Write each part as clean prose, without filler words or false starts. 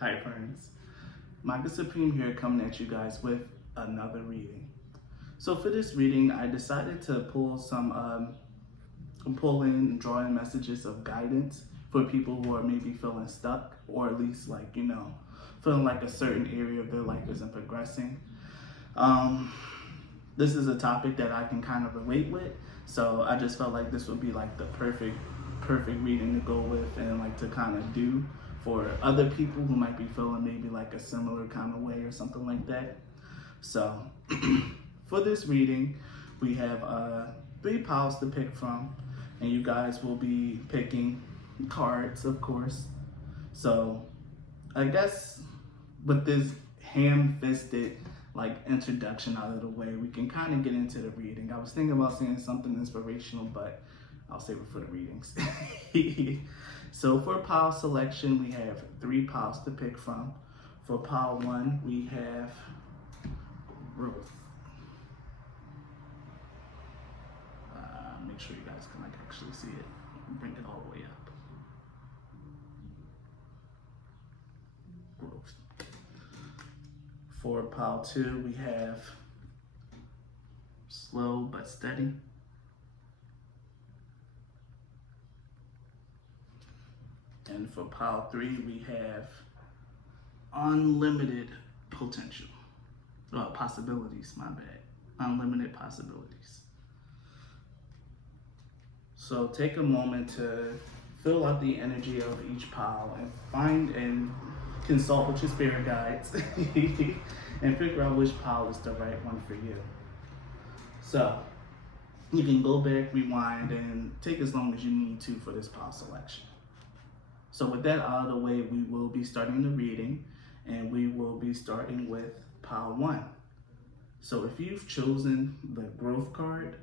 Hi friends, Magus Supreme here coming at you guys with another reading. So for this reading, I decided to pull in and draw in messages of guidance for people who are maybe feeling stuck, or at least feeling like a certain area of their life isn't progressing. This is a topic that I can kind of relate with, so I just felt like this would be like the perfect reading to go with and like to kind of do for other people who might be feeling maybe like a similar kind of way or something like that. So for this reading, we have 3 piles to pick from, and you guys will be picking cards, of course. So I guess with this ham-fisted like introduction out of the way, we can kind of get into the reading. I was thinking about saying something inspirational, but I'll save it for the readings. So for pile selection, we have 3 piles to pick from. For pile 1, we have growth. Make sure you guys can actually see it. Bring it all the way up. Growth. For pile 2, we have slow but steady. And for pile 3, we have unlimited potential. Possibilities, my bad. Unlimited possibilities. So take a moment to fill out the energy of each pile and find and consult with your spirit guides and figure out which pile is the right one for you. So you can go back, rewind, and take as long as you need to for this pile selection. So with that out of the way, we will be starting the reading, and we will be starting with pile 1. So if you've chosen the growth card,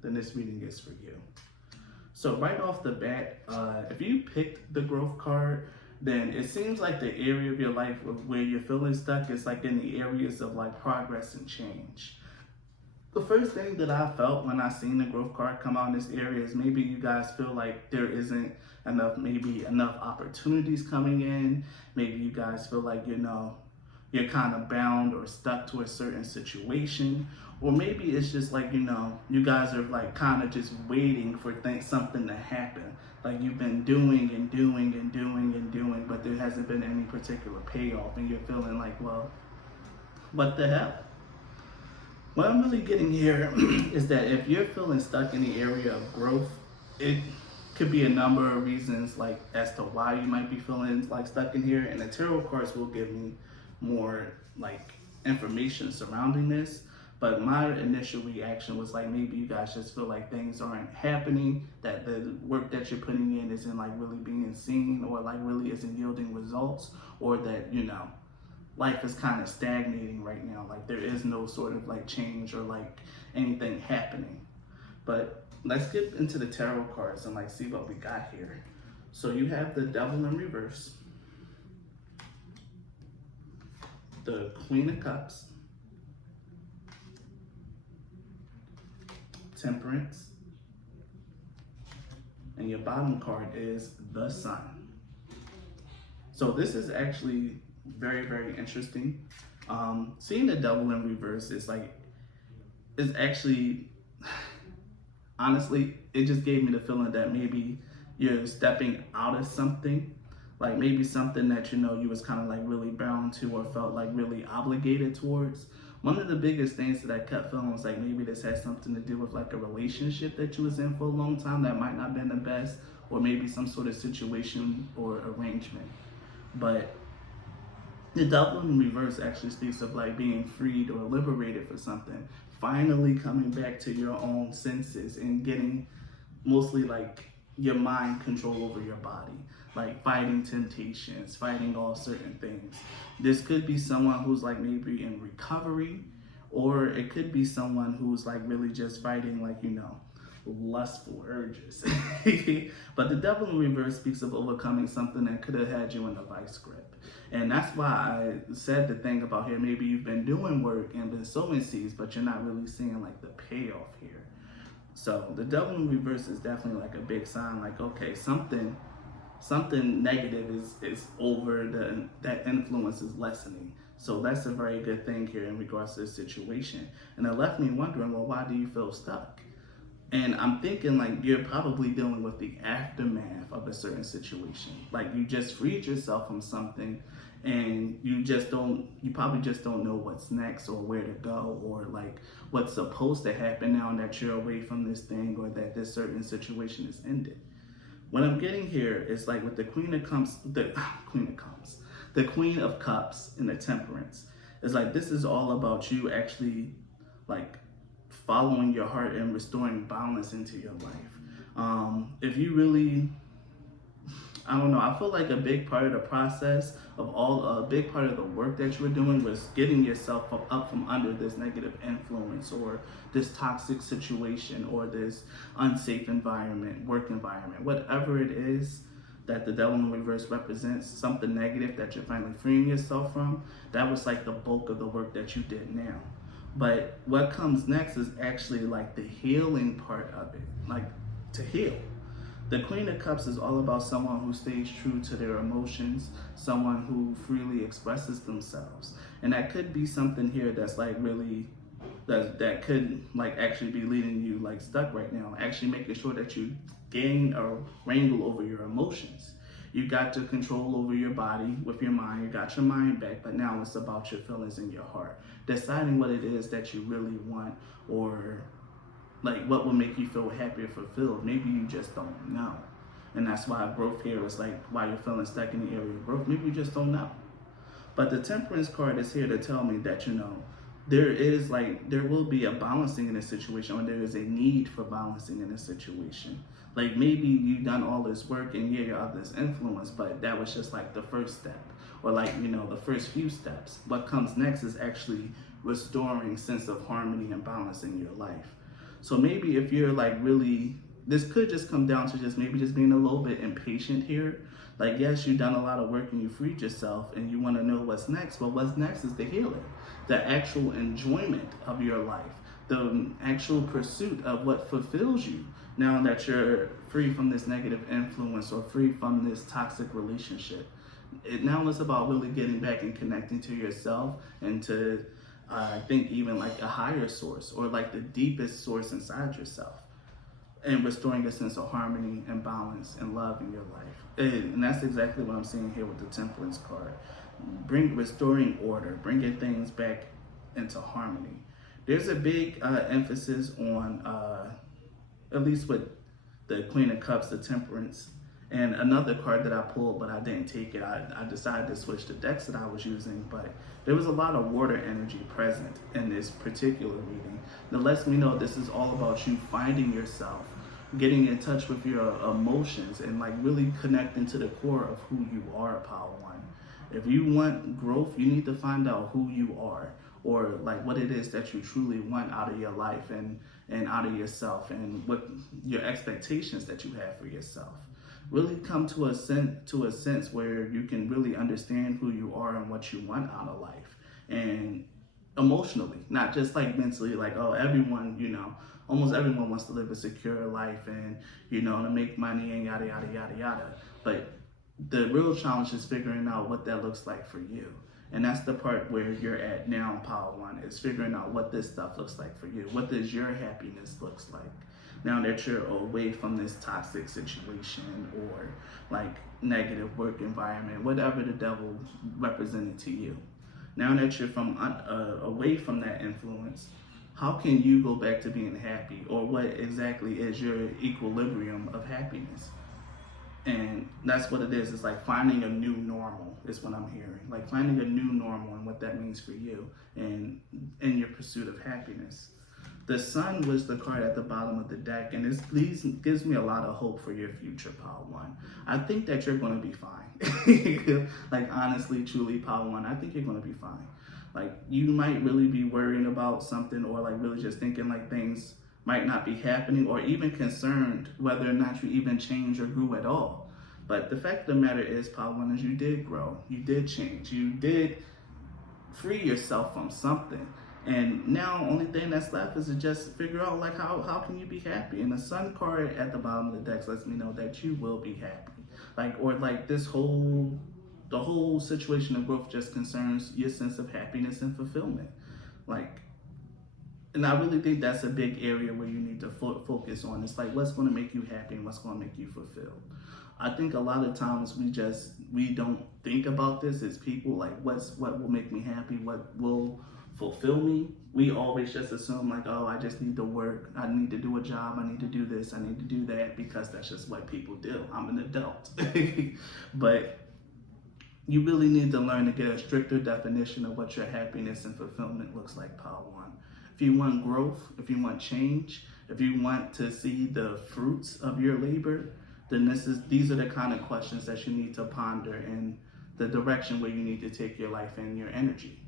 then this reading is for you. So right off the bat, if you picked the growth card, then it seems like the area of your life where you're feeling stuck is like in the areas of like progress and change. The first thing that I felt when I seen the growth card come out in this area is maybe you guys feel like there isn't enough opportunities coming in. Maybe you guys feel like, you're kind of bound or stuck to a certain situation. Or maybe it's just like, you guys are like kind of just waiting for something to happen. Like you've been doing and doing and doing and doing, but there hasn't been any particular payoff. And you're feeling like, well, what the hell? What I'm really getting here is that if you're feeling stuck in the area of growth, it could be a number of reasons like as to why you might be feeling like stuck in here, and the tarot cards will give me more like information surrounding this. But my initial reaction was like maybe you guys just feel like things aren't happening, that the work that you're putting in isn't like really being seen, or like really isn't yielding results, or that life is kind of stagnating right now. Like there is no sort of like change or like anything happening. But let's get into the tarot cards and like see what we got here. So you have the Devil in reverse, the Queen of Cups, Temperance, and your bottom card is the Sun. So this is actually very, very interesting. Seeing the Devil in reverse is actually, honestly, it just gave me the feeling that maybe you're stepping out of something, like maybe something that you was kind of like really bound to or felt like really obligated towards. One of the biggest things that I kept feeling was like maybe this has something to do with like a relationship that you was in for a long time that might not have been the best, or maybe some sort of situation or arrangement. But the Devil in reverse actually speaks of like being freed or liberated for something, finally coming back to your own senses and getting mostly like your mind control over your body, like fighting temptations, fighting all certain things. This could be someone who's like maybe in recovery, or it could be someone who's like really just fighting like, lustful urges. But the Devil in reverse speaks of overcoming something that could have had you in a vice grip. And that's why I said the thing about here, maybe you've been doing work and been sowing seeds, but you're not really seeing like the payoff here. So the Devil in reverse is definitely like a big sign, like, okay, something something negative is over, that influence is lessening. So that's a very good thing here in regards to this situation. And it left me wondering, well, why do you feel stuck? And I'm thinking like you're probably dealing with the aftermath of a certain situation. Like you just freed yourself from something and you probably just don't know what's next or where to go or like what's supposed to happen now that you're away from this thing or that this certain situation is ended. What I'm getting here is like with the Queen of Cups, the Queen of Cups and the Temperance. It's like this is all about you actually like following your heart and restoring balance into your life. If you really, I don't know, I feel like a big part of the process a big part of the work that you were doing was getting yourself up from under this negative influence or this toxic situation or this unsafe environment, work environment, whatever it is that the devil in reverse represents, something negative that you're finally freeing yourself from. That was like the bulk of the work that you did now. But what comes next is actually like the healing part of it, like to heal. The Queen of Cups is all about someone who stays true to their emotions, someone who freely expresses themselves. And that could be something here that's like really, that could like actually be leading you like stuck right now, actually making sure that you gain or wrangle over your emotions. You got to control over your body with your mind. You got your mind back, but now it's about your feelings and your heart. Deciding what it is that you really want or like what will make you feel happy or fulfilled. Maybe you just don't know. And that's why growth here is like why you're feeling stuck in the area of growth. Maybe you just don't know. But the Temperance card is here to tell me that, there will be a balancing in this situation, or there is a need for balancing in this situation. Like maybe you've done all this work and you're of this influence, but that was just like the first step, or like, the first few steps. What comes next is actually restoring sense of harmony and balance in your life. So maybe if you're like really, this could just come down to just being a little bit impatient here. Like, yes, you've done a lot of work and you freed yourself and you want to know what's next. But what's next is the healing, the actual enjoyment of your life, the actual pursuit of what fulfills you now that you're free from this negative influence or free from this toxic relationship. Now it's about really getting back and connecting to yourself and to I think even like a higher source or like the deepest source inside yourself, and restoring a sense of harmony and balance and love in your life. And that's exactly what I'm seeing here with the Temperance card. Restoring order, bringing things back into harmony. There's a big emphasis on, at least with the Queen of Cups, the Temperance, and another card that I pulled, but I didn't take it. I decided to switch the decks that I was using, but there was a lot of water energy present in this particular reading. That lets me know this is all about you finding yourself, getting in touch with your emotions, and like really connecting to the core of who you are, Power One. If you want growth, you need to find out who you are, or like what it is that you truly want out of your life and out of yourself, and what your expectations that you have for yourself. Really come to a sense where you can really understand who you are and what you want out of life, and emotionally, not just like mentally, like, oh, everyone, almost everyone wants to live a secure life and, to make money and yada, yada, yada, yada. But the real challenge is figuring out what that looks like for you. And that's the part where you're at now, Power One, is figuring out what this stuff looks like for you. What does your happiness looks like? Now that you're away from this toxic situation or like negative work environment, whatever the devil represented to you. Now that you're away from that influence, how can you go back to being happy? Or what exactly is your equilibrium of happiness? And that's what it is. It's like finding a new normal is what I'm hearing. Like finding a new normal and what that means for you and in your pursuit of happiness. The Sun was the card at the bottom of the deck, and this gives me a lot of hope for your future, Power One. I think that you're going to be fine. Like, honestly, truly, Power One, I think you're going to be fine. Like, you might really be worrying about something, or like really just thinking like things might not be happening, or even concerned whether or not you even change or grew at all. But the fact of the matter is, Power One, is you did grow, you did change, you did free yourself from something. And now only thing that's left is to just figure out like how can you be happy. And the Sun card at the bottom of the deck lets me know that you will be happy. Like the whole situation of growth just concerns your sense of happiness and fulfillment. Like, and I really think that's a big area where you need to focus on. It's like, what's going to make you happy and what's going to make you fulfilled. I think a lot of times we don't think about this as people. Like, what will make me happy? What will fulfill me? We always just assume like, oh, I just need to work. I need to do a job. I need to do this. I need to do that, because that's just what people do. I'm an adult. But you really need to learn to get a stricter definition of what your happiness and fulfillment looks like, Pile 1. If you want growth, if you want change, if you want to see the fruits of your labor, then these are the kind of questions that you need to ponder in the direction where you need to take your life and your energy.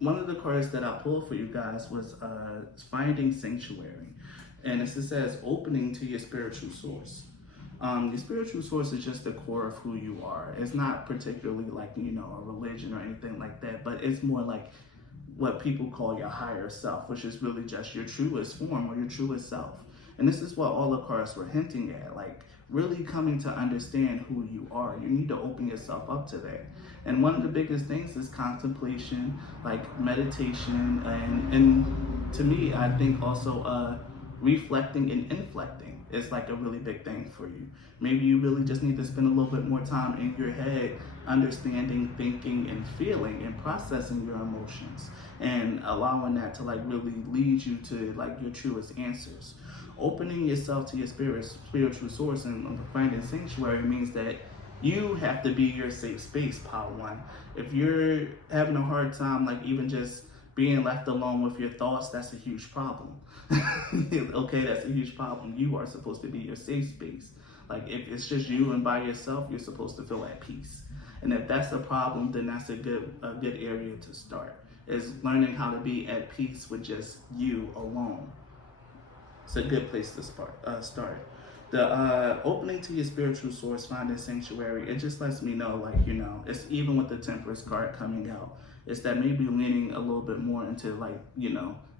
One of the cards that I pulled for you guys was Finding Sanctuary. And it says opening to your spiritual source. Your spiritual source is just the core of who you are. It's not particularly like, a religion or anything like that, but it's more like what people call your higher self, which is really just your truest form or your truest self. And this is what all the cards were hinting at, like really coming to understand who you are. You need to open yourself up to that. And one of the biggest things is contemplation, like meditation, and to me, I think also reflecting and inflecting is like a really big thing for you. Maybe you really just need to spend a little bit more time in your head, understanding, thinking, and feeling, and processing your emotions, and allowing that to like really lead you to like your truest answers. Opening yourself to your spiritual source and finding sanctuary means that you have to be your safe space, Pile 1. If you're having a hard time, like even just being left alone with your thoughts, that's a huge problem. Okay, that's a huge problem. You are supposed to be your safe space. Like if it's just you and by yourself, you're supposed to feel at peace. And if that's a problem, then that's a good area to start, is learning how to be at peace with just you alone. It's a good place to start. The opening to your spiritual source, finding sanctuary, it just lets me know, like, it's even with the Temperance card coming out, it's that maybe leaning a little bit more into like,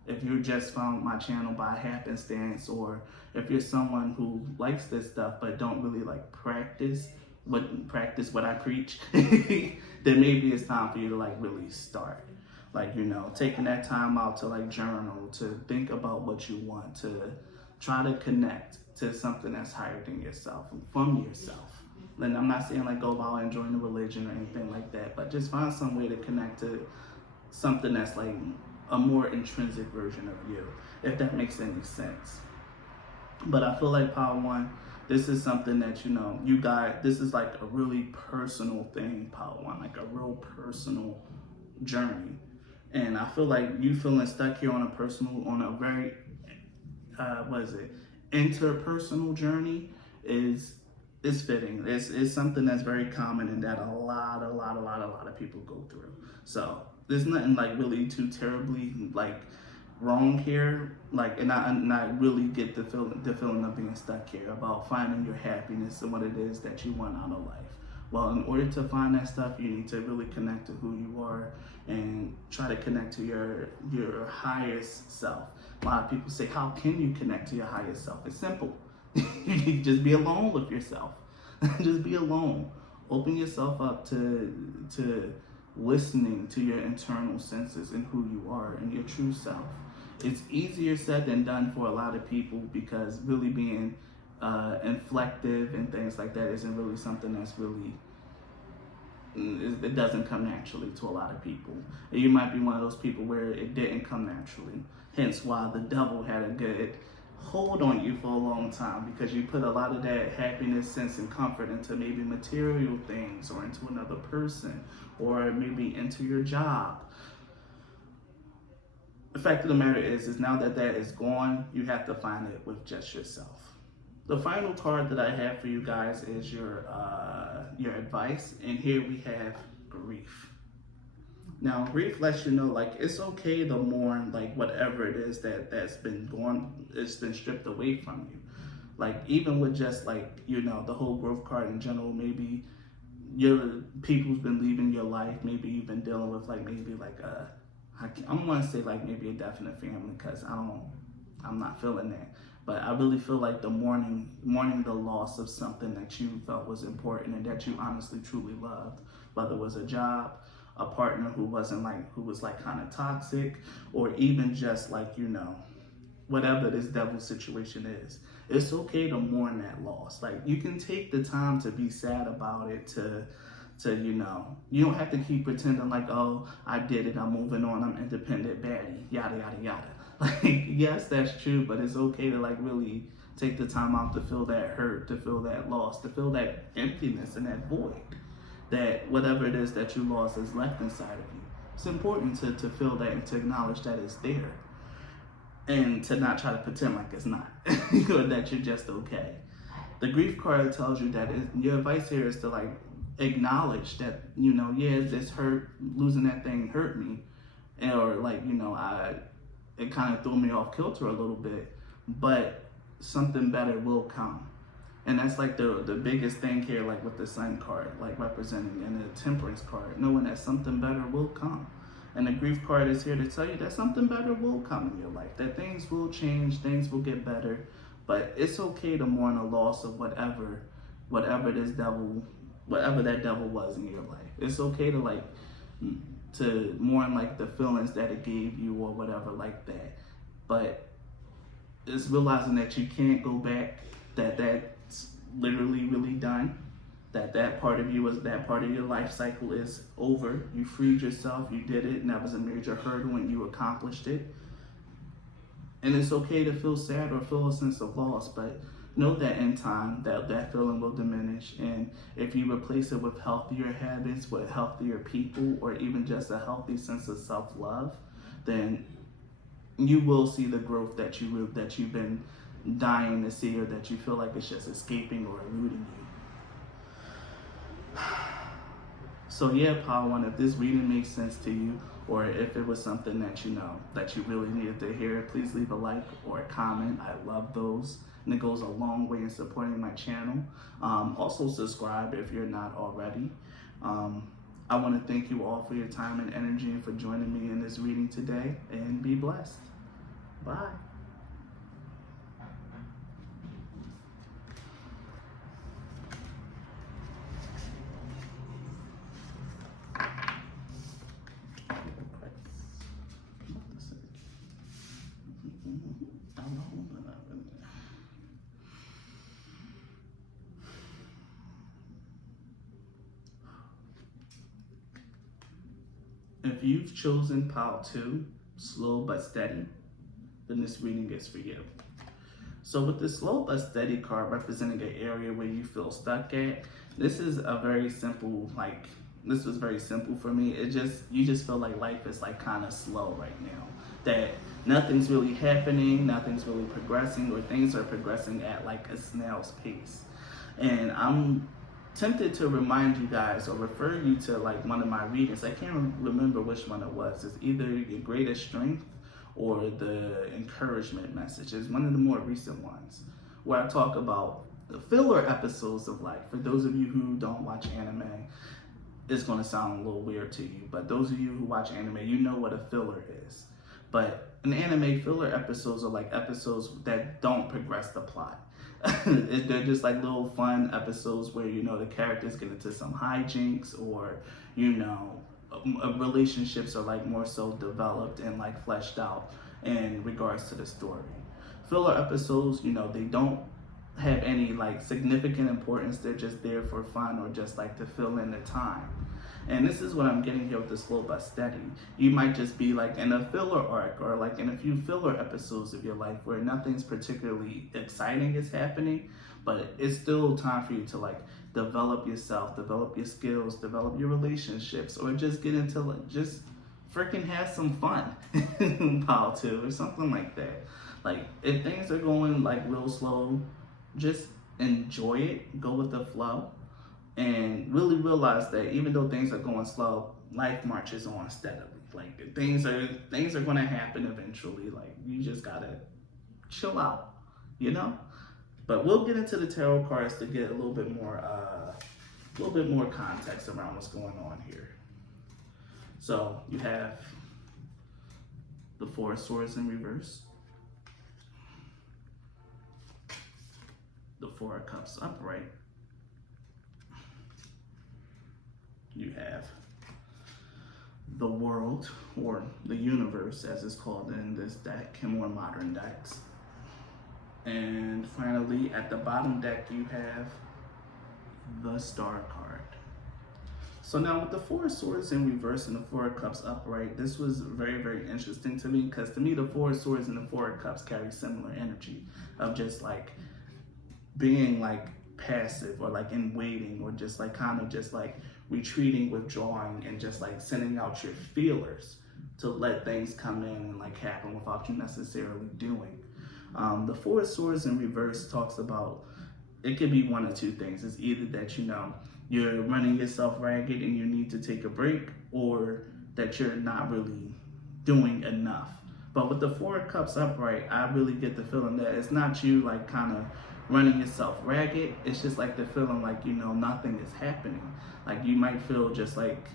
if you just found my channel by happenstance, or if you're someone who likes this stuff but don't really like practice what I preach, then maybe it's time for you to like really start. Like, taking that time out to like journal, to think about what you want, to try to connect to something that's higher than yourself, from yourself. And I'm not saying like go out and join a religion or anything like that, but just find some way to connect to something that's like a more intrinsic version of you, if that makes any sense. But I feel like Pile 1, this is something that, this is like a really personal thing, Pile 1, like a real personal journey. And I feel like you feeling stuck here on a very, interpersonal journey is fitting. It's something that's very common and that a lot of people go through. So there's nothing like really too terribly like wrong here. Like, and I really get the feeling of being stuck here, about finding your happiness and what it is that you want out of life. Well, in order to find that stuff, you need to really connect to who you are and try to connect to your highest self. A lot of people say, how can you connect to your highest self? It's simple. You just be alone with yourself. Just be alone. Open yourself up to listening to your internal senses and who you are and your true self. It's easier said than done for a lot of people, because really being inflective and things like that isn't really something that's really, it doesn't come naturally to a lot of people. And you might be one of those people where it didn't come naturally, hence why the devil had a good hold on you for a long time, because you put a lot of that happiness, sense, and comfort into maybe material things, or into another person, or maybe into your job. The fact of the matter is now that is gone, you have to find it with just yourself. The final card that I have for you guys is your advice, and here we have grief. Now, grief lets you know, like, it's okay to mourn, like, whatever it is that's been gone, it's been stripped away from you. Like, even with just, like, the whole growth card in general, maybe people's been leaving your life, maybe you've been dealing with, like, maybe, like, I don't want to say, like, maybe a definite family, because I'm not feeling that. But I really feel like the mourning the loss of something that you felt was important and that you honestly truly loved, whether it was a job, a partner who was like kind of toxic, or even just like, you know, whatever this devil situation is. It's okay to mourn that loss. Like, you can take the time to be sad about it, to you know, you don't have to keep pretending like, oh, I did it, I'm moving on, I'm independent, baddie, yada yada yada. Like, yes, that's true, but it's okay to like really take the time out to feel that hurt, to feel that loss, to feel that emptiness and that void, that whatever it is that you lost is left inside of you. It's important to feel that and to acknowledge that it's there, and to not try to pretend like it's not, or that you're just okay. The grief card tells you that your advice here is to like acknowledge that, you know, yeah, this hurt, losing that thing hurt me, or like, you know, it kind of threw me off kilter a little bit, but something better will come. And that's like the biggest thing here, like with the Sun card, like representing, and the Temperance card, knowing that something better will come. And the grief card is here to tell you that something better will come in your life, that things will change, things will get better, but it's okay to mourn the loss of whatever that devil was in your life. It's okay to like to mourn like the feelings that it gave you or whatever like that. But it's realizing that you can't go back, that that's literally really done, that part of you is, that part of your life cycle is over. You freed yourself, you did it, and that was a major hurdle and you accomplished it. And it's okay to feel sad or feel a sense of loss, but know that in time that feeling will diminish, and if you replace it with healthier habits, with healthier people, or even just a healthy sense of self-love, then you will see the growth that you've been dying to see, or that you feel like it's just escaping or eluding you. So yeah, Pile 1, if this reading makes sense to you, or if it was something that you know that you really needed to hear, please leave a like or a comment. I love those, and it goes a long way in supporting my channel. Also subscribe if you're not already. I want to thank you all for your time and energy and for joining me in this reading today, and be blessed. Bye. If you've chosen Pile 2, slow but steady, then this reading is for you. So with the slow but steady card representing an area where you feel stuck at, this is a very simple, like, this was very simple for me. You just feel like life is like kind of slow right now. That nothing's really happening, nothing's really progressing, or things are progressing at like a snail's pace. And I'm tempted to remind you guys or refer you to like one of my readings. I can't remember which one it was. It's either Your Greatest Strength or the Encouragement Message. It's one of the more recent ones where I talk about the filler episodes of life. For those of you who don't watch anime, it's going to sound a little weird to you, but those of you who watch anime, you know what a filler is. But in anime, filler episodes are like episodes that don't progress the plot. They're just like little fun episodes where, you know, the characters get into some hijinks, or, you know, relationships are like more so developed and like fleshed out in regards to the story. Filler episodes, you know, they don't have any like significant importance. They're just there for fun, or just like to fill in the time. And this is what I'm getting here with the slow but steady. You might just be like in a filler arc, or like in a few filler episodes of your life where nothing's particularly exciting is happening, but it's still time for you to like develop yourself, develop your skills, develop your relationships, or just get into like, just freaking have some fun in Pile 2 or something like that. Like, if things are going like real slow, just enjoy it, go with the flow. And really realize that even though things are going slow, life marches on steadily. Like, things are going to happen eventually. Like, you just gotta chill out, you know. But we'll get into the tarot cards to get a little bit more context around what's going on here. So you have the Four of Swords in reverse, the Four of Cups upright, you have the world, or the universe as it's called in this deck, in more modern decks. And finally, at the bottom deck, you have the Star card. So now with the Four of Swords in reverse and the Four of Cups upright, this was very, very interesting to me, because to me, the Four of Swords and the Four of Cups carry similar energy of just like being like passive, or like in waiting, or just like kind of just like retreating, withdrawing, and just like sending out your feelers to let things come in and like happen without you necessarily doing. The Four of Swords in reverse talks about, it could be one of two things. It's either that, you know, you're running yourself ragged and you need to take a break, or that you're not really doing enough. But with the Four of Cups upright, I really get the feeling that it's not you like kind of running yourself ragged. It's just like the feeling like, you know, nothing is happening. Like you might feel just like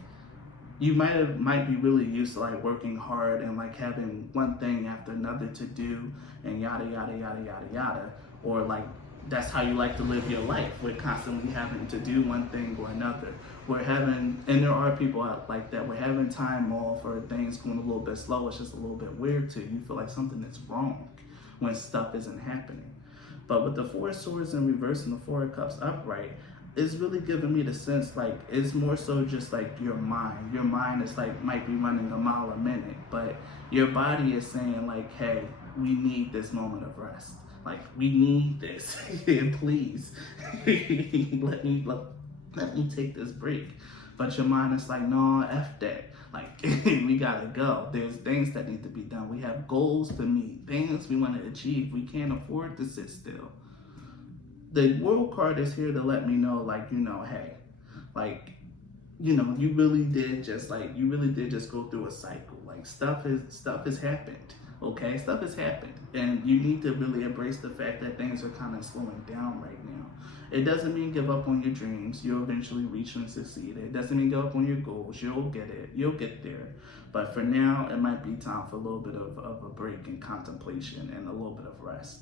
you might be really used to like working hard and like having one thing after another to do, and yada yada yada yada yada, or like that's how you like to live your life. We're constantly having to do one thing or another. And there are people out like that. We're having time off, or things going a little bit slow. It's just a little bit weird to you. You feel like something is wrong when stuff isn't happening. But with the Four of Swords in reverse and the Four of Cups upright, it's really giving me the sense like it's more so just like your mind. Your mind is like might be running a mile a minute, but your body is saying like, hey, we need this moment of rest. Like we need this. Please, let me take this break. But your mind is like, no, F that. Like we gotta go. There's things that need to be done. We have goals to meet, things we want to achieve. We can't afford to sit still. The World card is here to let me know, like, you know, hey, like, you know, you really did just go through a cycle. Like stuff has happened. Okay, stuff has happened, and you need to really embrace the fact that things are kind of slowing down right now. It doesn't mean give up on your dreams. You'll eventually reach and succeed. It doesn't mean give up on your goals. You'll get it. You'll get there. But for now, it might be time for a little bit of a break and contemplation and a little bit of rest.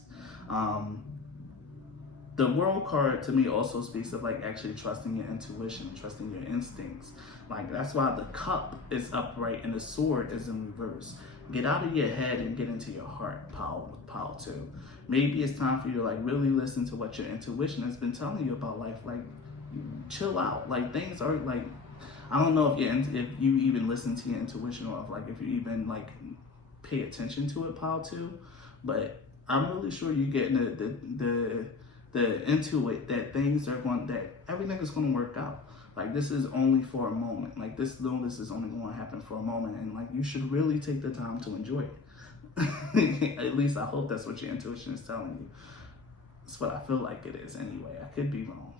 The World card to me also speaks of like actually trusting your intuition, trusting your instincts. Like that's why the Cup is upright and the Sword is in reverse. Get out of your head and get into your heart, pile 2. Maybe it's time for you to like really listen to what your intuition has been telling you about life. Like, chill out. Like things are like, I don't know if you even listen to your intuition, or if you even like pay attention to it, pile 2. But I'm really sure you're getting the intuit that everything is going to work out. Like this is only for a moment. Like this is only going to happen for a moment, and like you should really take the time to enjoy it. At least I hope that's what your intuition is telling you. That's what I feel like it is anyway. I could be wrong,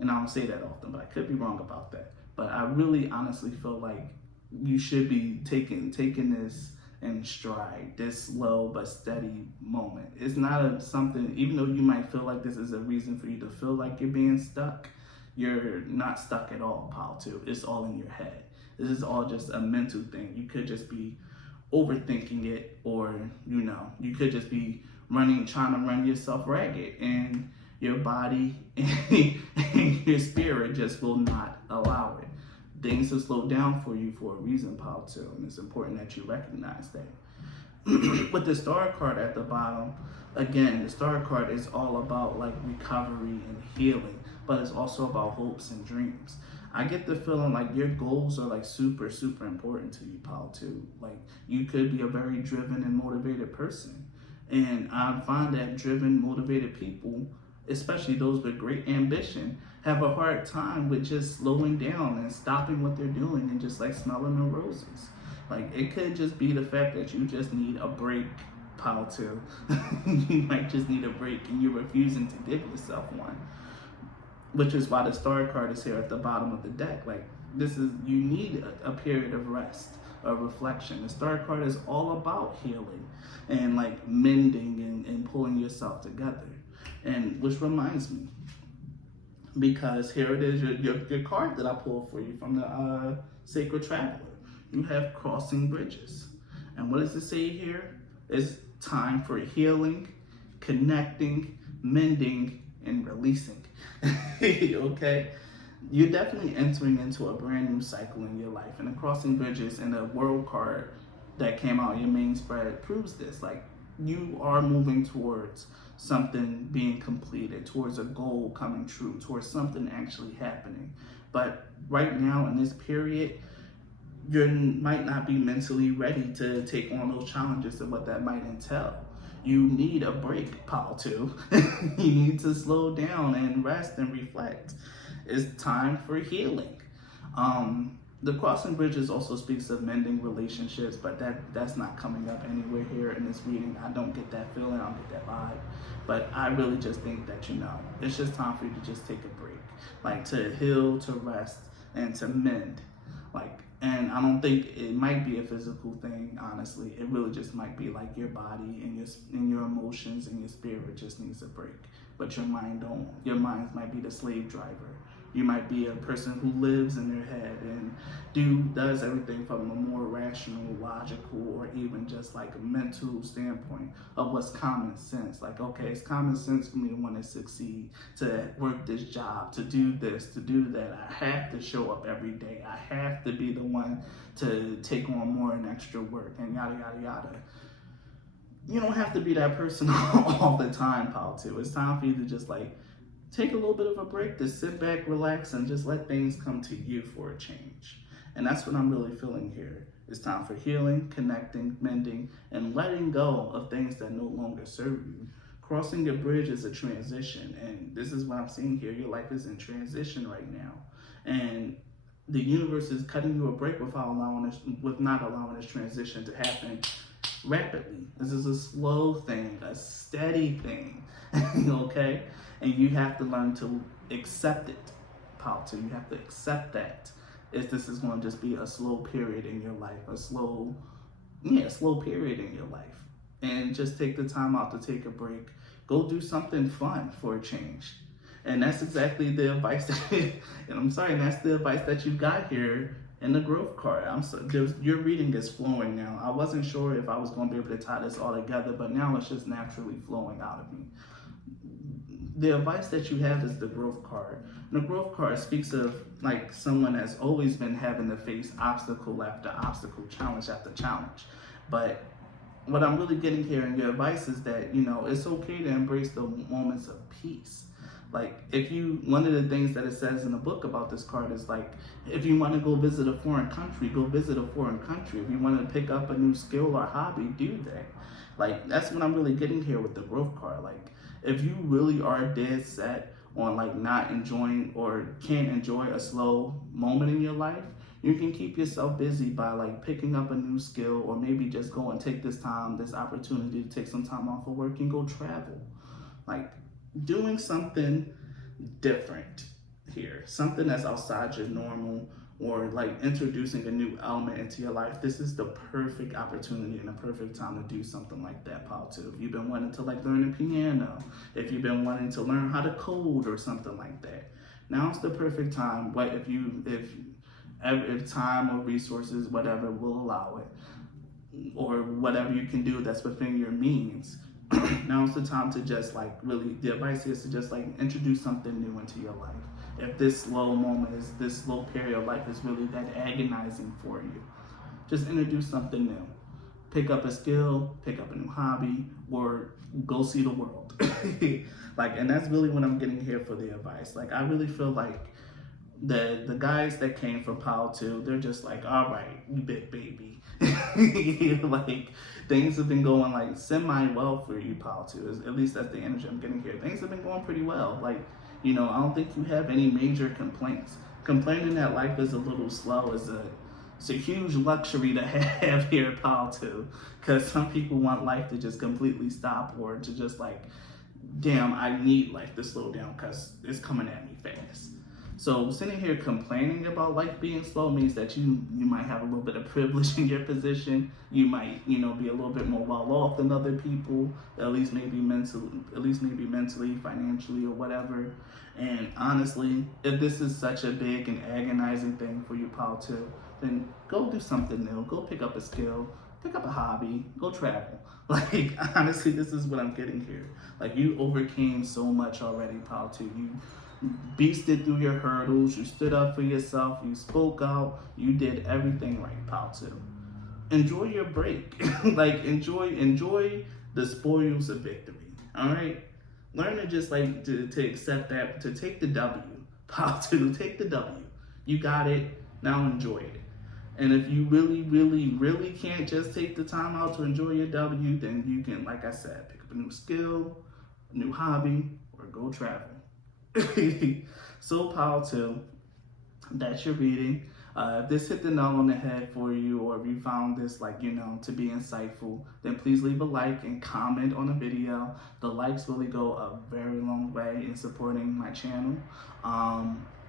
and I don't say that often, but I could be wrong about that. But I really honestly feel like you should be taking this in stride, this slow but steady moment. It's not something, even though you might feel like this is a reason for you to feel like you're being stuck, you're not stuck at all, pile 2. It's all in your head. This is all just a mental thing. You could just be overthinking it, or, you know, you could just be trying to run yourself ragged, and your body and your spirit just will not allow it. Things have slowed down for you for a reason, pile 2, and it's important that you recognize that. With the Star card at the bottom, again, the Star card is all about like recovery and healing, but it's also about hopes and dreams. I get the feeling like your goals are like super, super important to you, pile 2. Like you could be a very driven and motivated person. And I find that driven, motivated people, especially those with great ambition, have a hard time with just slowing down and stopping what they're doing and just like smelling the roses. Like it could just be the fact that you just need a break, pile 2. You might just need a break, and you're refusing to give yourself one. Which is why the Star card is here at the bottom of the deck. Like you need a period of rest, a reflection. The Star card is all about healing and like mending and pulling yourself together. And which reminds me, because here it is, your card that I pulled for you from the Sacred Traveler. You have crossing bridges. And what does it say here? It's time for healing, connecting, mending, and releasing. Okay? You're definitely entering into a brand new cycle in your life. And the crossing bridges and the world card that came out in your main spread proves this. Like, you are moving towards something being completed, towards a goal coming true, towards something actually happening. But right now in this period, you might not be mentally ready to take on those challenges and what that might entail. You need a break, pal, too. You need to slow down and rest and reflect. It's time for healing. The crossing bridges also speaks of mending relationships, but that's not coming up anywhere here in this reading. I don't get that feeling, I don't get that vibe. But I really just think that, it's just time for you to just take a break. Like, to heal, to rest, and to mend. Like, and I don't think it might be a physical thing, honestly. It really just might be like your body and your emotions and your spirit just needs a break. But your mind don't. Your mind might be the slave driver. You might be a person who lives in their head and does everything from a more rational, logical, or even just like a mental standpoint of what's common sense. Like, okay, it's common sense for me to want to succeed, to work this job, to do this, to do that. I have to show up every day. I have to be the one to take on more and extra work and yada, yada, yada. You don't have to be that person all the time, pal, too. It's time for you to just take a little bit of a break, to sit back, relax, and just let things come to you for a change. And that's what I'm really feeling here. It's time for healing, connecting, mending, and letting go of things that no longer serve you. Crossing a bridge is a transition, and this is what I'm seeing here. Your life is in transition right now. And the universe is cutting you a break with not allowing this transition to happen rapidly. This is a slow thing, a steady thing, okay? And you have to learn to accept it, Pauta. You have to accept that. This is going to just be a slow period in your life, a slow period in your life. And just take the time out to take a break. Go do something fun for a change. And that's exactly the advice that's the advice that you got here in the growth card. Your reading is flowing now. I wasn't sure if I was going to be able to tie this all together, but now it's just naturally flowing out of me. The advice that you have is the growth card. And the growth card speaks of someone that's always been having to face obstacle after obstacle, challenge after challenge. But what I'm really getting here in your advice is that, it's okay to embrace the moments of peace. One of the things that it says in the book about this card is if you want to go visit a foreign country, go visit a foreign country. If you want to pick up a new skill or hobby, do that. That's what I'm really getting here with the growth card. If you really are dead set on not enjoying or can't enjoy a slow moment in your life, you can keep yourself busy by picking up a new skill, or maybe just go and take this opportunity to take some time off of work and go travel. Doing something different here, something that's outside your normal, or introducing a new element into your life. This is the perfect opportunity and the perfect time to do something like that, Paul, too. If you've been wanting to learn the piano, if you've been wanting to learn how to code or something like that, now's the perfect time. But if time or resources, whatever, will allow it, or whatever you can do that's within your means, now's the time to just the advice is to just introduce something new into your life. If this slow period of life is really that agonizing for you, just introduce something new. Pick up a skill, pick up a new hobby, or go see the world. And that's really what I'm getting here for the advice. I really feel the guys that came from Pal 2, they're just all right, you big baby. Things have been going semi-well for you, Pal 2. At least that's the energy I'm getting here. Things have been going pretty well. I don't think you have any major complaints. Complaining that life is a little slow is it's a huge luxury to have here, Pal 2. Because some people want life to just completely stop, or to just damn, I need life to slow down because it's coming at me fast. So sitting here complaining about life being slow means that you might have a little bit of privilege in your position. You might, be a little bit more well off than other people, at least maybe mentally, financially, or whatever. And honestly, if this is such a big and agonizing thing for you, Paul, too, then go do something new. Go pick up a skill. pick up a hobby, go travel. Like, honestly, this is what I'm getting here. Like, you overcame so much already, pal, too. You beasted through your hurdles, you stood up for yourself, you spoke out, you did everything right, pal, too. Enjoy your break. Like, enjoy the spoils of victory. All right? Learn to just, like, to accept that, to take the W, pal, too. Take the W. You got it. Now enjoy it. And if you really, really, really can't just take the time out to enjoy your W, then you can, like I said, pick up a new skill, a new hobby, or go travel. So, pal, too, that's your reading. If this hit the nail on the head for you, or if you found this, like, to be insightful, then please leave a like and comment on the video. The likes really go a very long way in supporting my channel.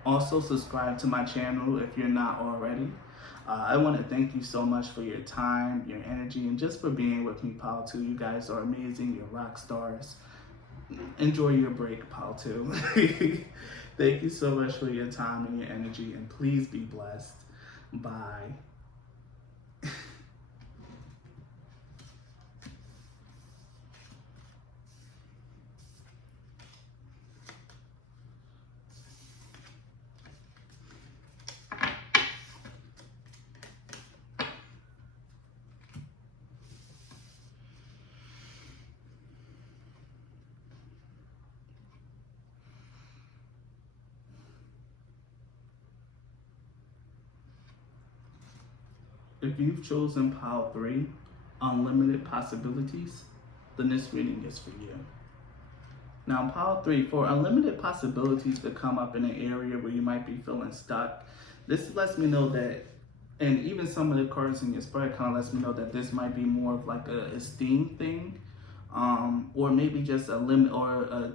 Also, subscribe to my channel if you're not already. I want to thank you so much for your time, your energy, and just for being with me, pal, too. You guys are amazing. You're rock stars. Enjoy your break, pal, too. Thank you so much for your time and your energy, and please be blessed. Bye. If you've chosen pile 3, unlimited possibilities, then this reading is for you. Now, pile 3, for unlimited possibilities to come up in an area where you might be feeling stuck, this lets me know that, and even some of the cards in your spread kind of lets me know that this might be more of like a esteem thing, or maybe just a limit, or a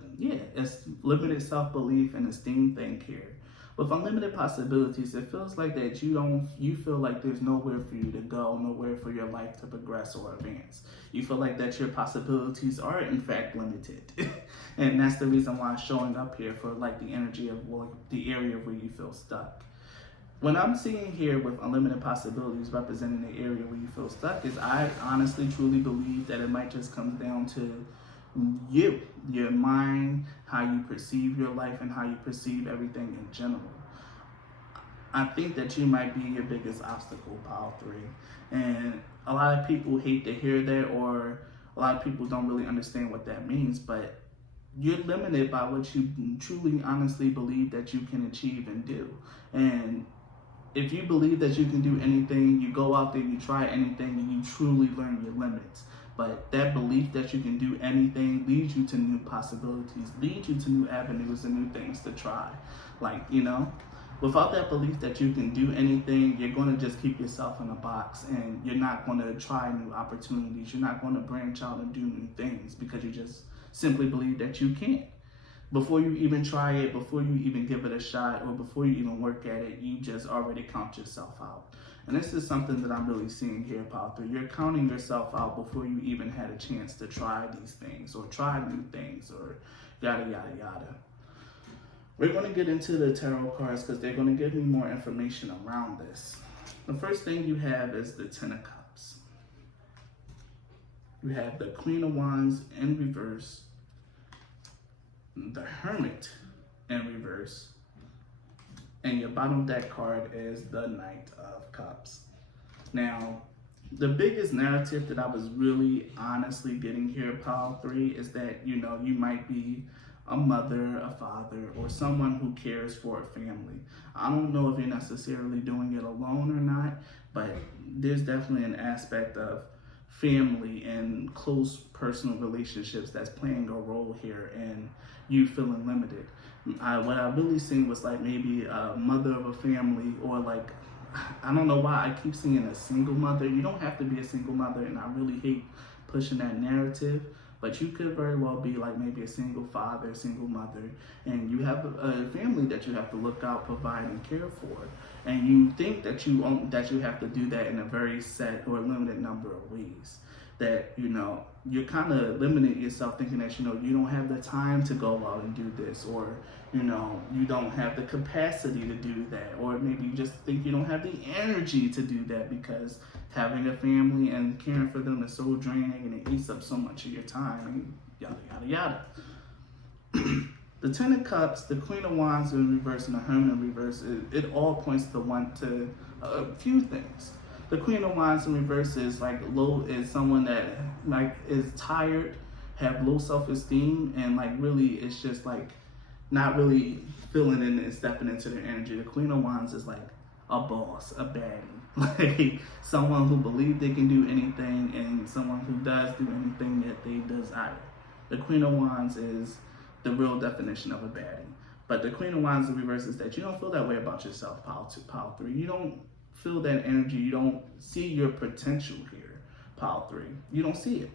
limited self-belief and esteem thing here. With unlimited possibilities, it feels like that you feel like there's nowhere for you to go, nowhere for your life to progress or advance. You feel like that your possibilities are in fact limited. And that's the reason why I'm showing up here for like the energy of the area where you feel stuck. What I'm seeing here with unlimited possibilities representing the area where you feel stuck is I honestly truly believe that it might just come down to your mind, how you perceive your life, and how you perceive everything in general. I think that you might be your biggest obstacle, pile 3. And a lot of people hate to hear that, or a lot of people don't really understand what that means, but you're limited by what you truly, honestly believe that you can achieve and do. And if you believe that you can do anything, you go out there, you try anything, and you truly learn your limits. But that belief that you can do anything leads you to new possibilities, leads you to new avenues and new things to try. Like, without that belief that you can do anything, you're going to just keep yourself in a box, and you're not going to try new opportunities. You're not going to branch out and do new things because you just simply believe that you can't. Before you even try it, before you even give it a shot, or before you even work at it, you just already count yourself out. And this is something that I'm really seeing here, pile 3. You're counting yourself out before you even had a chance to try these things, or try new things, or yada, yada, yada. We're going to get into the tarot cards because they're going to give me more information around this. The first thing you have is the 10 of Cups. You have the Queen of Wands in reverse, the Hermit in reverse, and your bottom deck card is the Knight of Cups. Now, the biggest narrative that I was really honestly getting here, pile 3, is that, you might be a mother, a father, or someone who cares for a family. I don't know if you're necessarily doing it alone or not, but there's definitely an aspect of family and close personal relationships that's playing a role here in you feeling limited. What I really seen was like maybe a mother of a family, or like, I don't know why I keep seeing a single mother. You don't have to be a single mother, and I really hate pushing that narrative, but you could very well be like maybe a single father, single mother, and you have a family that you have to look out, provide, and care for. And you think that you have to do that in a very set or limited number of ways. That, you're kind of limiting yourself, thinking that, you don't have the time to go out and do this, or you don't have the capacity to do that, or maybe you just think you don't have the energy to do that because having a family and caring for them is so draining and it eats up so much of your time and yada yada yada. The Ten of Cups, the Queen of Wands in reverse, and the Hermit in reverse, it all points to a few things. The Queen of Wands in reverse is someone that is tired, have low self-esteem, and really it's just not really feeling in and stepping into their energy. The Queen of Wands is like a boss, a baddie, someone who believes they can do anything and someone who does do anything that they desire. The Queen of Wands is the real definition of a baddie. But the Queen of Wands in reverse is that you don't feel that way about yourself, pile 3. You don't feel that energy. You don't see your potential here, pile 3. You don't see it.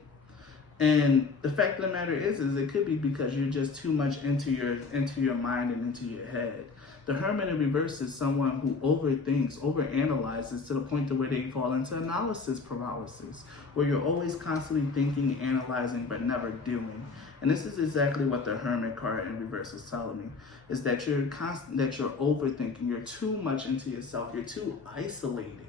And the fact of the matter is it could be because you're just too much into your mind and into your head. The Hermit in reverse is someone who overthinks, overanalyzes to the point to where they fall into analysis paralysis, where you're always constantly thinking, analyzing, but never doing. And this is exactly what the Hermit card in reverse is telling me, is that you're overthinking, you're too much into yourself, you're too isolated.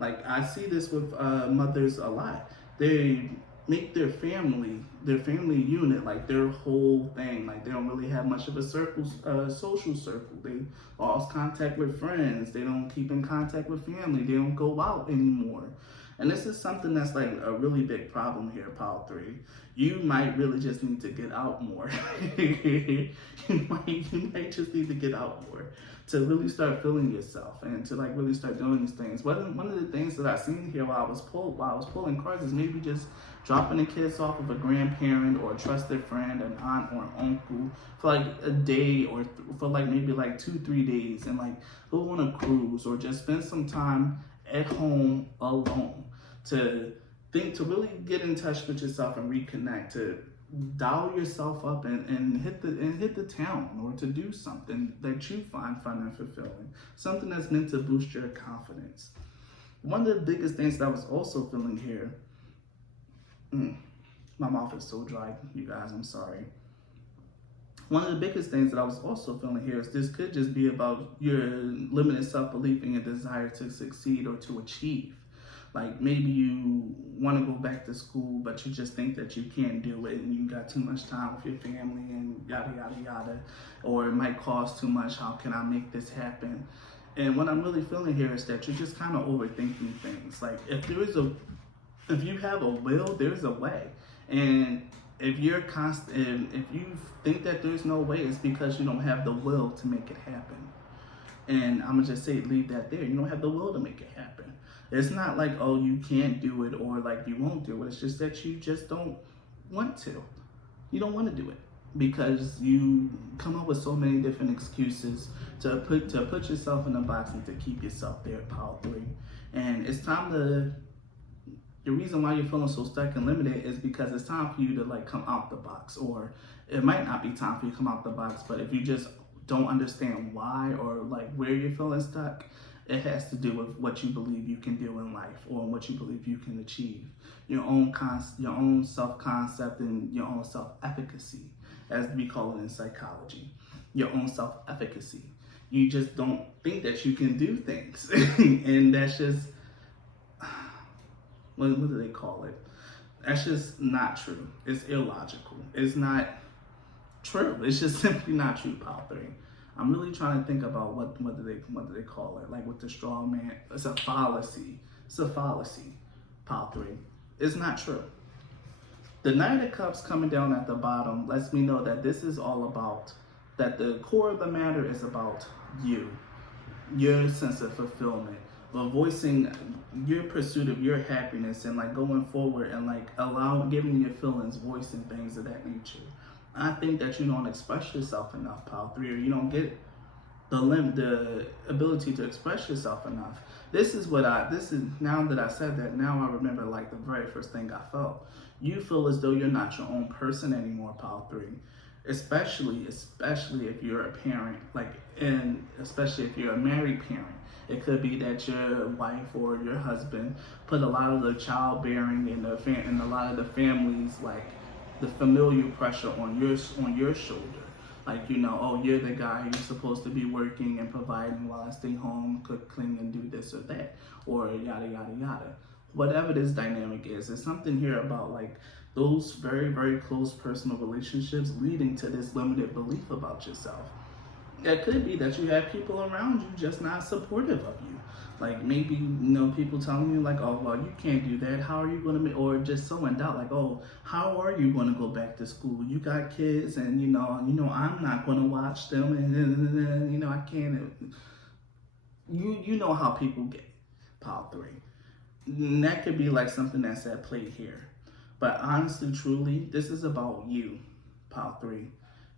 I see this with mothers a lot. They make their family unit their whole thing. They don't really have much of a social circle. They lost contact with friends. They don't keep in contact with family. They don't go out anymore. And this is something that's a really big problem here, pile 3. You might really just need to get out more. you might just need to get out more to really start feeling yourself and to really start doing these things. One of the things that I seen here while I was pulling cards is maybe just dropping the kids off of a grandparent or a trusted friend, an aunt or an uncle for a day or for maybe 2-3 days, and go on a cruise or just spend some time at home alone to really get in touch with yourself and reconnect, to dial yourself up and hit the town, or to do something that you find fun and fulfilling, something that's meant to boost your confidence. One of the biggest things that I was also feeling here, my mouth is so dry, you guys, I'm sorry. One of the biggest things that I was also feeling here is this could just be about your limited self-belief and your desire to succeed or to achieve. Maybe you want to go back to school, but you just think that you can't do it and you got too much time with your family and yada, yada, yada. Or it might cost too much. How can I make this happen? And what I'm really feeling here is that you're just kind of overthinking things. If you have a will, there's a way. And if you think that there's no way, it's because you don't have the will to make it happen. And I'm gonna just say, leave that there. You don't have the will to make it happen. It's not oh, you can't do it, or you won't do it. It's just that you just don't want to. You don't want to do it because you come up with so many different excuses to put yourself in a box and to keep yourself there, pile 3. And it's time to. The reason why you're feeling so stuck and limited is because it's time for you to come out the box, or it might not be time for you to come out the box, but if you just don't understand why or where you're feeling stuck, it has to do with what you believe you can do in life or what you believe you can achieve. Your own self-concept and your own self-efficacy, as we call it in psychology. Your own self-efficacy. You just don't think that you can do things. And that's just, what do they call it? That's just not true. It's illogical. It's not true. It's just simply not true, pile 3. I'm really trying to think about what do they call it? With the straw man, it's a fallacy. It's a fallacy, pile 3. It's not true. The Knight of Cups coming down at the bottom lets me know that this is all about, that the core of the matter is about you, your sense of fulfillment, but voicing your pursuit of your happiness and going forward and giving your feelings voice and things of that nature. I think that you don't express yourself enough, pile 3, or you don't get the ability to express yourself enough. Now that I said that, now I remember the very first thing I felt. You feel as though you're not your own person anymore, pile 3. Especially if you're a parent, and especially if you're a married parent. It could be that your wife or your husband put a lot of the childbearing and a lot of the families the familiar pressure on your shoulder. Like, you know, oh, you're the guy who's supposed to be working and providing while I stay home, cook, clean, and do this or that, or yada, yada, yada. Whatever this dynamic is, there's something here about like those very, very close personal relationships leading to this limited belief about yourself. It could be that you have people around you just not supportive of you. Like maybe, you know, people telling you like, oh, well, you can't do that. How are you going to, or just so in doubt, like, oh, how are you going to go back to school? You got kids and, you know, I'm not going to watch them and, you know, I can't. You know how people get, pile 3. And that could be like something that's at play here. But honestly, truly, this is about you, pile 3.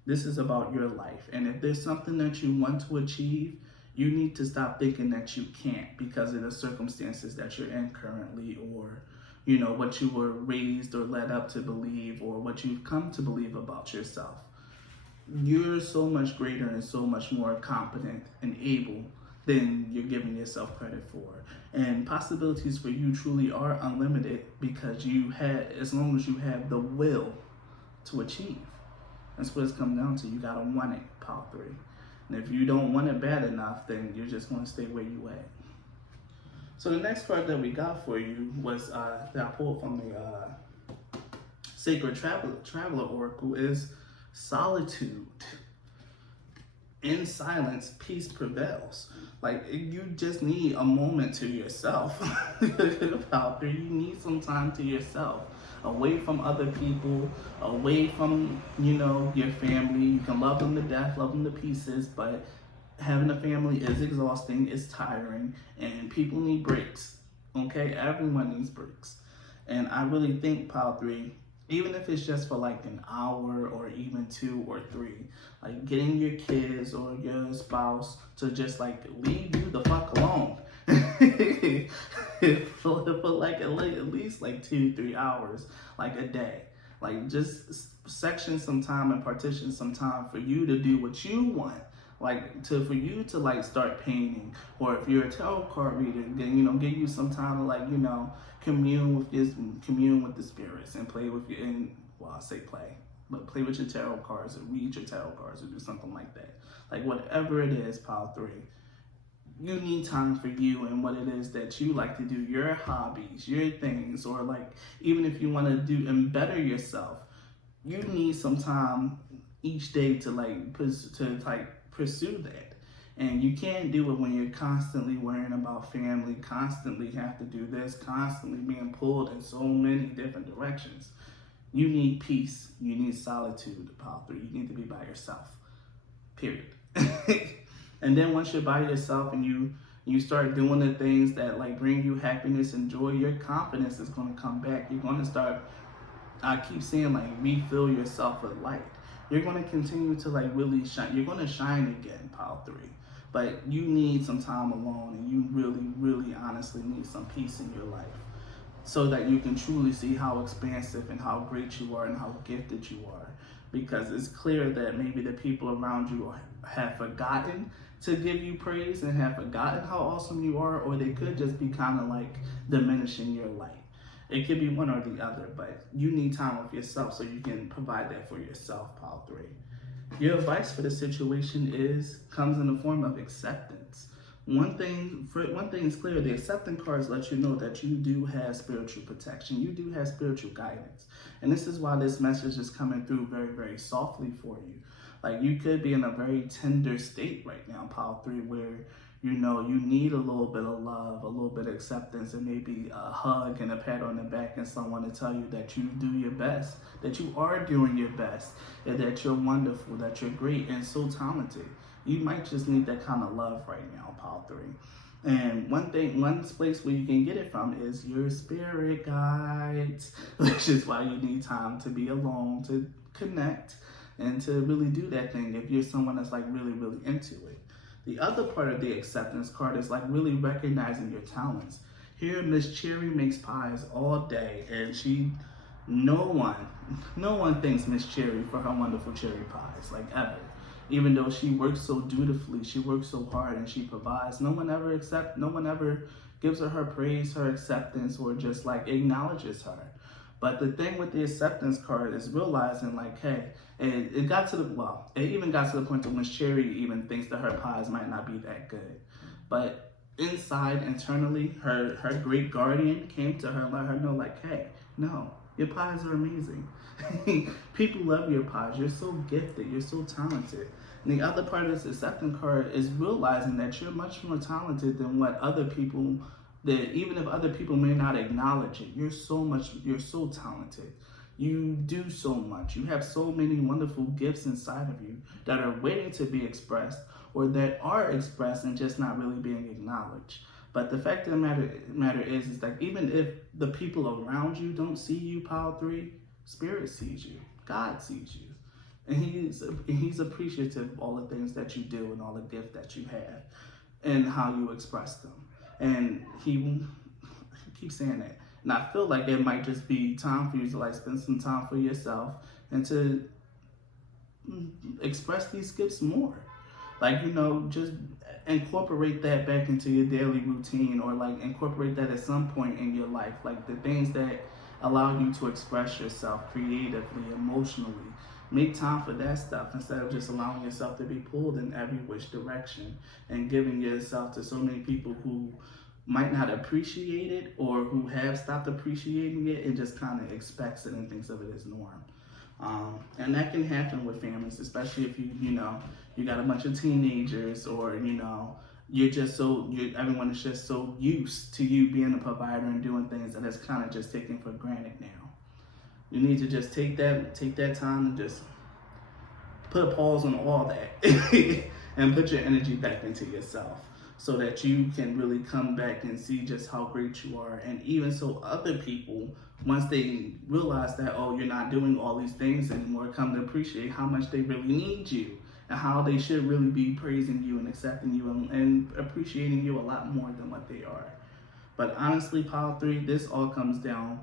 This is about your life. And if there's something that you want to achieve, you need to stop thinking that you can't because of the circumstances that you're in currently, or, you know, what you were raised or led up to believe, or what you've come to believe about yourself. You're so much greater and so much more competent and able than you're giving yourself credit for. And possibilities for you truly are unlimited because as long as you have the will to achieve. That's what it's come down to. You gotta want it, pile 3. And if you don't want it bad enough, then you're just gonna stay where you at. So the next card that we got for you was that I pulled from the Sacred Traveler Oracle is Solitude. In silence, peace prevails. Like, you just need a moment to yourself. Pile 3, you need some time to yourself. Away from other people, away from, you know, your family. You can love them to death, love them to pieces, but having a family is exhausting, it's tiring, and people need breaks, okay? Everyone needs breaks. And I really think, pile 3, even if it's just for like an hour or even 2 or 3, like getting your kids or your spouse to just like leave you the fuck alone. for like at least like 2-3 hours, like a day. Like just section some time and partition some time for you to do what you want. Like for you to like start painting, or if you're a tarot card reader, then, you know, give you some time to like, you know, commune with the spirits and play with your, and well, I say play, but play with your tarot cards or read your tarot cards or do something like that. Like whatever it is, pile 3. You need time for you and what it is that you like to do, your hobbies, your things, or like even if you want to do and better yourself, you need some time each day to pursue that. And you can't do it when you're constantly worrying about family, constantly have to do this, constantly being pulled in so many different directions. You need peace. You need solitude, pile 3. You need to be by yourself, period. And then once you're by yourself and you start doing the things that like bring you happiness and joy, your confidence is going to come back. You're going to start, I keep saying, like, refill yourself with light. You're going to continue to like really shine. You're going to shine again, pile 3. But you need some time alone, and you really, really honestly need some peace in your life so that you can truly see how expansive and how great you are and how gifted you are. Because it's clear that maybe the people around you have forgotten to give you praise and have forgotten how awesome you are, or they could just be kind of like diminishing your light. It could be one or the other, but you need time with yourself so you can provide that for yourself, pile 3. Your advice for the situation comes in the form of acceptance. One thing is clear: the acceptance cards let you know that you do have spiritual protection. You do have spiritual guidance. And this is why this message is coming through very, very softly for you. Like, you could be in a very tender state right now, pile 3, where, you know, you need a little bit of love, a little bit of acceptance, and maybe a hug and a pat on the back and someone to tell you that you do your best, that you are doing your best, and that you're wonderful, that you're great and so talented. You might just need that kind of love right now, pile 3. And one place where you can get it from is your spirit guides, which is why you need time to be alone, to connect, and to really do that thing if you're someone that's like really, really into it. The other part of the acceptance card is like really recognizing your talents. Here, Miss Cherry makes pies all day, and no one thanks Miss Cherry for her wonderful cherry pies, like ever. Even though she works so dutifully, she works so hard, and she provides. No one ever gives her praise, her acceptance, or just like acknowledges her. But the thing with the acceptance card is realizing like, hey, and it got to the, well, it even got to the point that Miss Cherry even thinks that her pies might not be that good. But inside, internally, her great guardian came to her and let her know like, hey, no, your pies are amazing. People love your pies. You're so gifted. You're so talented. And the other part of this acceptance card is realizing that you're much more talented than what other people, that even if other people may not acknowledge it, you're so talented. You do so much. You have so many wonderful gifts inside of you that are waiting to be expressed, or that are expressed and just not really being acknowledged. But the fact of the matter is that even if the people around you don't see you, Pile 3, Spirit sees you. God sees you. And he's appreciative of all the things that you do and all the gifts that you have and how you express them. And he keeps saying that. And I feel like it might just be time for you to like spend some time for yourself and to express these gifts more. Like, you know, just incorporate that back into your daily routine, or like incorporate that at some point in your life. Like the things that allow you to express yourself creatively, emotionally. Make time for that stuff instead of just allowing yourself to be pulled in every which direction and giving yourself to so many people who might not appreciate it, or who have stopped appreciating it and just kind of expects it and thinks of it as norm. And that can happen with families, especially if you got a bunch of teenagers, or everyone is just so used to you being a provider and doing things that it's kind of just taken for granted now. You need to just take that time and just put a pause on all that and put your energy back into yourself, so that you can really come back and see just how great you are. And even so other people, once they realize that, oh, you're not doing all these things anymore, come to appreciate how much they really need you and how they should really be praising you and accepting you and appreciating you a lot more than what they are. But honestly, Pile 3, this all comes down,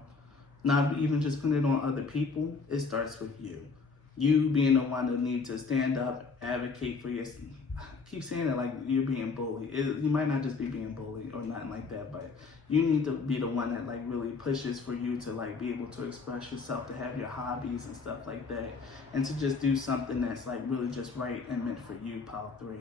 not even just putting it on other people, it starts with you. You being the one that needs to stand up, advocate for yourself. Keep saying it like you're being bullied. You might not just be being bullied or nothing like that, but you need to be the one that like really pushes for you to like be able to express yourself, to have your hobbies and stuff like that, and to just do something that's like really just right and meant for you, Pile 3.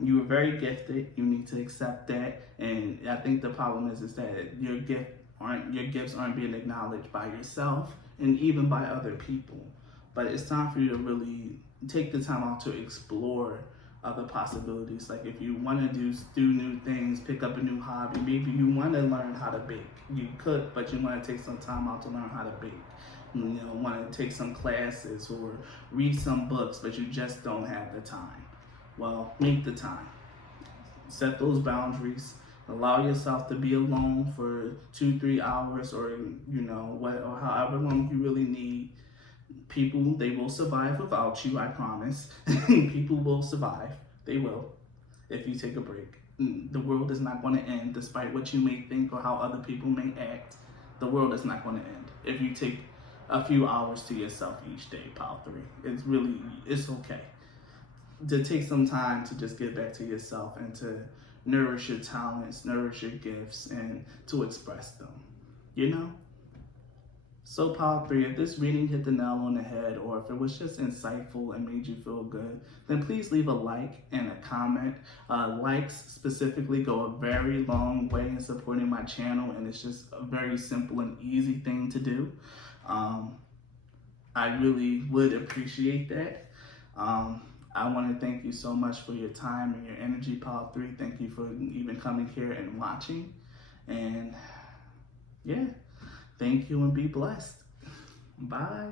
You are very gifted. You need to accept that. And I think the problem is that your gifts aren't being acknowledged by yourself and even by other people. But it's time for you to really take the time out to explore other possibilities. Like if you want to do new things, pick up a new hobby. Maybe you want to learn how to bake. You could, but you want to take some time out to learn how to bake. You want to take some classes or read some books, but you just don't have the time. Well, make the time. Set those boundaries. Allow yourself to be alone for 2-3 hours, or or however long you really need. People, they will survive without you, I promise. People will survive. They will, if you take a break. The world is not going to end, despite what you may think or how other people may act. The world is not going to end if you take a few hours to yourself each day, Pile 3. It's okay to take some time to just get back to yourself and to nourish your talents, nourish your gifts, and to express them, So Pile 3, if this reading hit the nail on the head, or if it was just insightful and made you feel good, then please leave a like and a comment. Likes specifically go a very long way in supporting my channel, and it's just a very simple and easy thing to do. I really would appreciate that. I want to thank you so much for your time and your energy, Pile 3. Thank you for even coming here and watching. And yeah, thank you and be blessed. Bye.